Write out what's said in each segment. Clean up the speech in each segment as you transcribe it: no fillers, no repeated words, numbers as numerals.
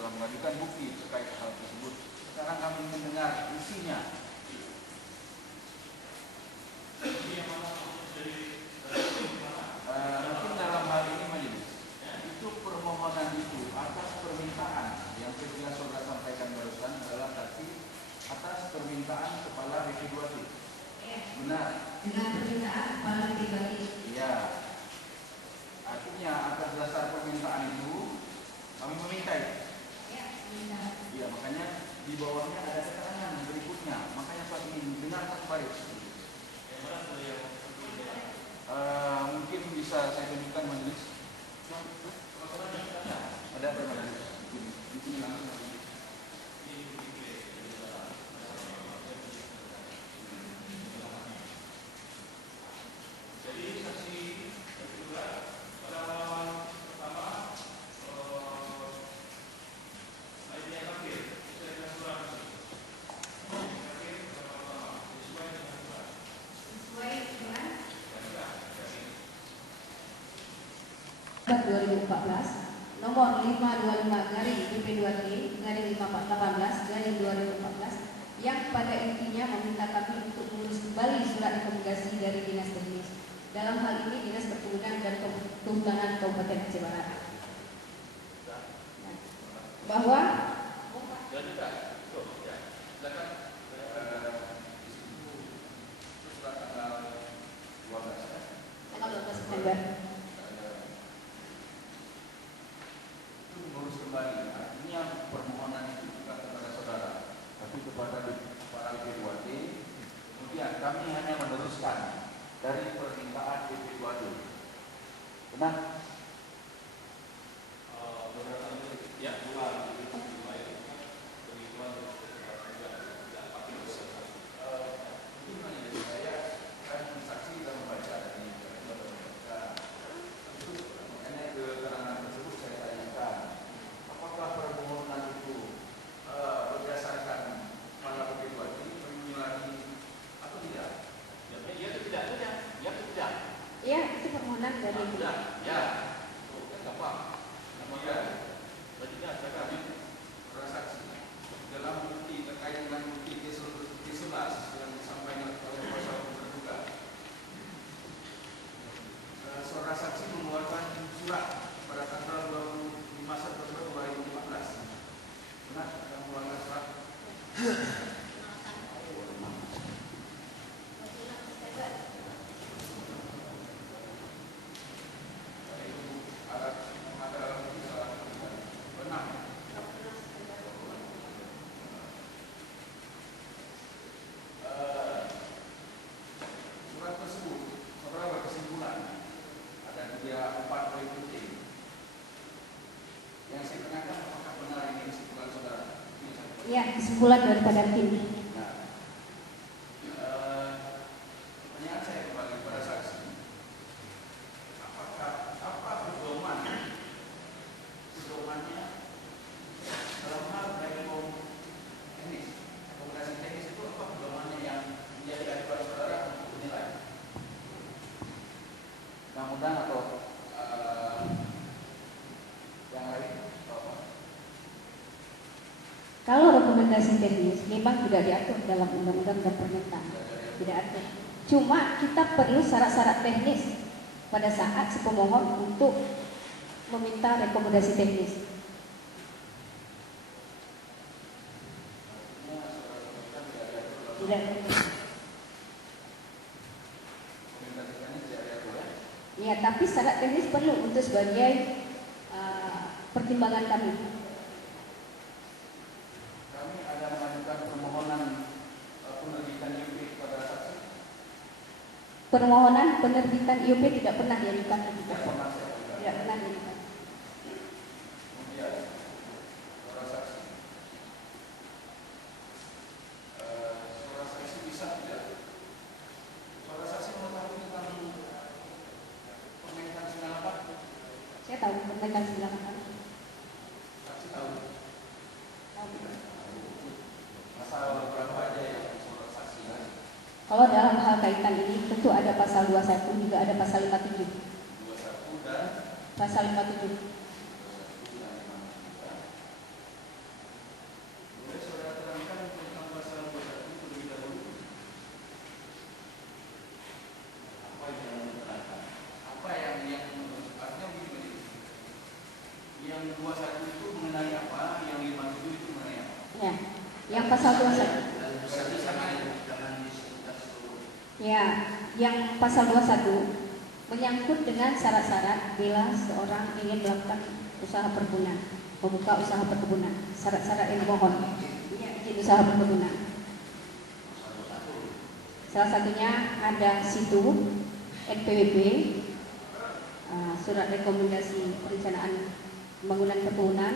telah mengajukan bukti terkait hal tersebut. Sekarang kami mendengar isinya. Mungkin dalam hal ini majelis itu permohonan itu atas permintaan yang sudah saudara sampaikan barusan adalah saksi atas permintaan kepala BP2T. Benar. Dengan permintaan kepala BP2T. Iya. Artinya atas dasar permintaan itu kami meminta. Ya, meminta. Iya, makanya di bawahnya ada keterangan berikutnya. Makanya saya ingin dengarkan baik. Mungkin bisa saya tunjukkan majelis. Ada majelis. Di sini langsung. Jadi saksi kedua pada halaman pertama ayat yang akhir sesuai dengan surat. Sesuai dengan 2014 nomor 525/BP2T/518/2014 yang pada intinya meminta kami untuk mengurus kembali surat rekomendasi dari Dinas Teknis. Dalam hal ini Dinas Perkebunan dan Kehutanan Kabupaten Aceh Barat. Bahwa tanggal 12 September. Mengurus kembali, artinya permohonan itu bukan kepada saudara, tapi kepada para BP2T. Kemudian kami hanya meneruskan dari permintaan BP2T. Benar? Ya, ya, kesimpulan daripada tim. Pertanyaan saya kembali kepada saksi. Apa pedomannya dalam hal teknis, rekomendasi teknis itu apa pedomannya yang menjadi acuan saudara untuk menilai? Undang-undang atau yang lain? Kalau rekomendasi teknis memang tidak diatur dalam undang-undang dan permentan, tidak ada. Cuma kita perlu syarat-syarat teknis pada saat si pemohon untuk meminta rekomendasi teknis. Tidak. Ya, tapi syarat teknis perlu untuk sebagai pertimbangan kami. Permohonan penerbitan IUP tidak pernah diajukan ke kita. Tidak pernah diajukan. Saya tahu Permentan 98. Kalau dalam hal kaitan ini tentu ada pasal 21 juga ada pasal 57. 21 dan pasal 57. Ya, yang pasal 21. Ya, yang pasal 21 menyangkut dengan syarat-syarat bila seorang ingin melakukan usaha perkebunan, membuka usaha perkebunan, syarat-syarat yang dimohon, izin usaha perkebunan. Salah satunya ada situ NPWP, surat rekomendasi perencanaan pembangunan perkebunan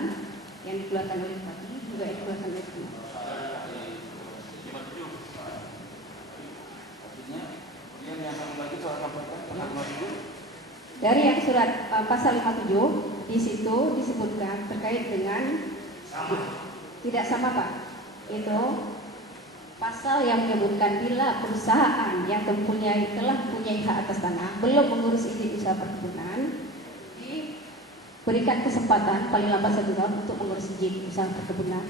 yang dikeluarkan oleh Bupati, juga yang dikeluarkan oleh Bupati. Dari yang surat pasal 57 di situ disebutkan terkait dengan tidak sama Pak, itu pasal yang menyebutkan bila perusahaan yang telah mempunyai hak atas tanah belum mengurus izin usaha perkebunan diberikan kesempatan paling lambat 1 tahun untuk mengurus izin usaha perkebunan.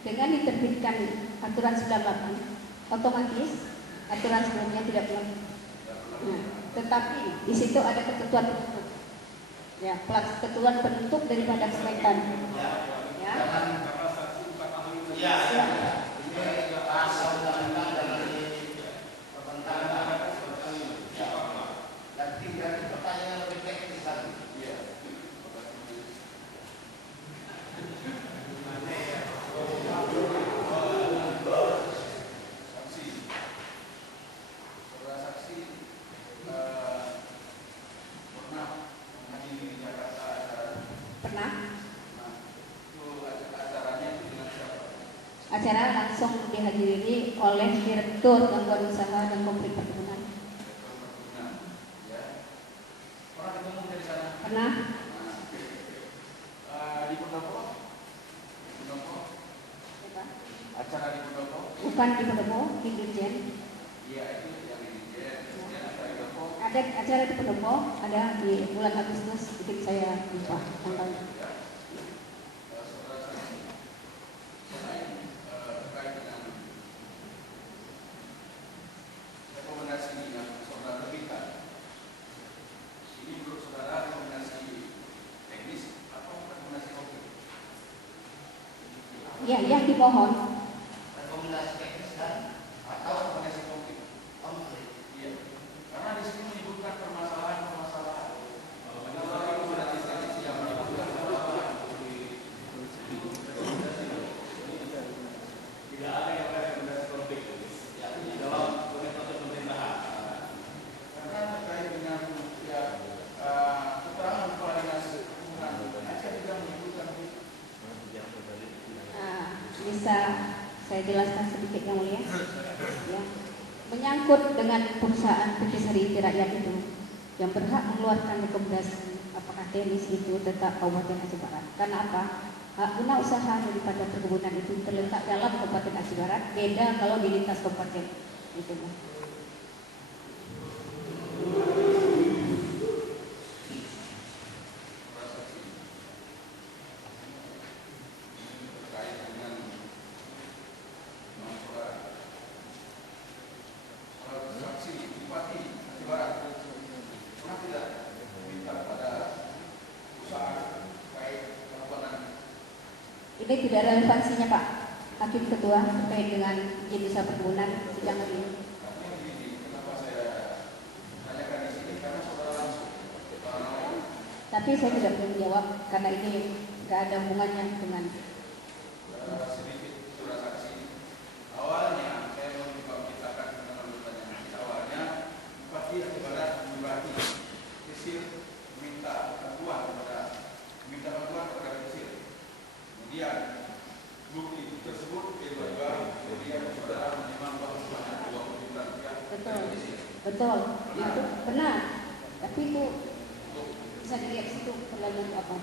Dengan diterbitkan aturan 98, otomatis aturan sebelumnya tidak berlaku. Nah, tetapi di situ ada ketentuan penutup, ya, ketentuan penutup daripada kesemetan. Ya. Ya. Acara langsung dihadiri oleh Direktur Gangguan Usaha dan Konflik Perkebunan. Pernah ketemu dari sana? Pernah. Di Pendopo? Acara di Pendopo? Bukan di Pendopo, di Dirjen. Iya, itu yang di Dirjen. Ada acara di Pendopo, ada di bulan Agustus, itu saya lupa tanggalnya. Ya, yang dimohon. Rekomendasi teknis kan? Atau rekomendasi konkret? Iya. Karena di sini menyebutkan permasalahan-permasalahan. Kalau rekomendasi teknis yang menyebutkan permasalahan. Tidak ada yang rekomendasi konkret. Ya, di dalam koordinator pemerintahan. Karena terkait dengan keterangan kepala dinas perhubungan, saya tidak menyebutkan itu. Bisa saya jelaskan sedikit yang mulia, ya. Menyangkut dengan perusahaan PT Sari Inti Rakyat itu yang berhak mengeluarkan rekomendasi apakah teknis itu tetap Kabupaten Aceh Barat. Karena apa? Hak guna usaha daripada perkebunan itu terletak dalam Kabupaten Aceh Barat, beda kalau di lintas kabupaten. Gitu. Ini tidak relevansinya Pak Hakim Ketua terkait dengan izin usaha perkebunan sidang hari ini. Tapi saya tidak boleh menjawab karena ini tidak ada hubungannya dengan sedikit surat saksi. Awalnya saya mau menceritakan tentang pertanyaan. Awalnya Bupati Aceh Barat membagi Kesir minta bantuan kepada Kesir. Kemudian bukti tersebut tiba-tiba kemudian saudara menerima bantuan 20 juta rupiah. Betul, itu benar. Tapi itu bisa dilihat situ perlakuan apa.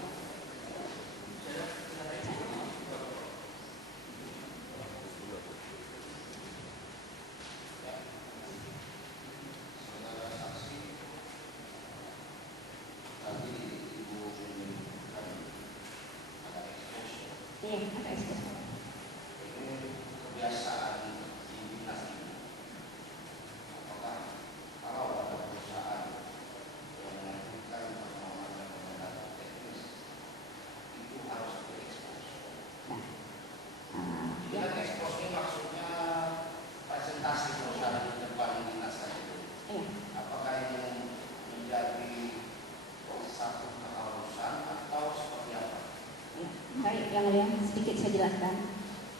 jelaskan,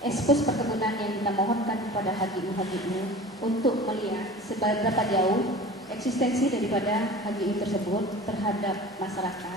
ekspos perkebunan yang kita mohonkan kepada HGU untuk melihat seberapa jauh eksistensi daripada HGU tersebut terhadap masyarakat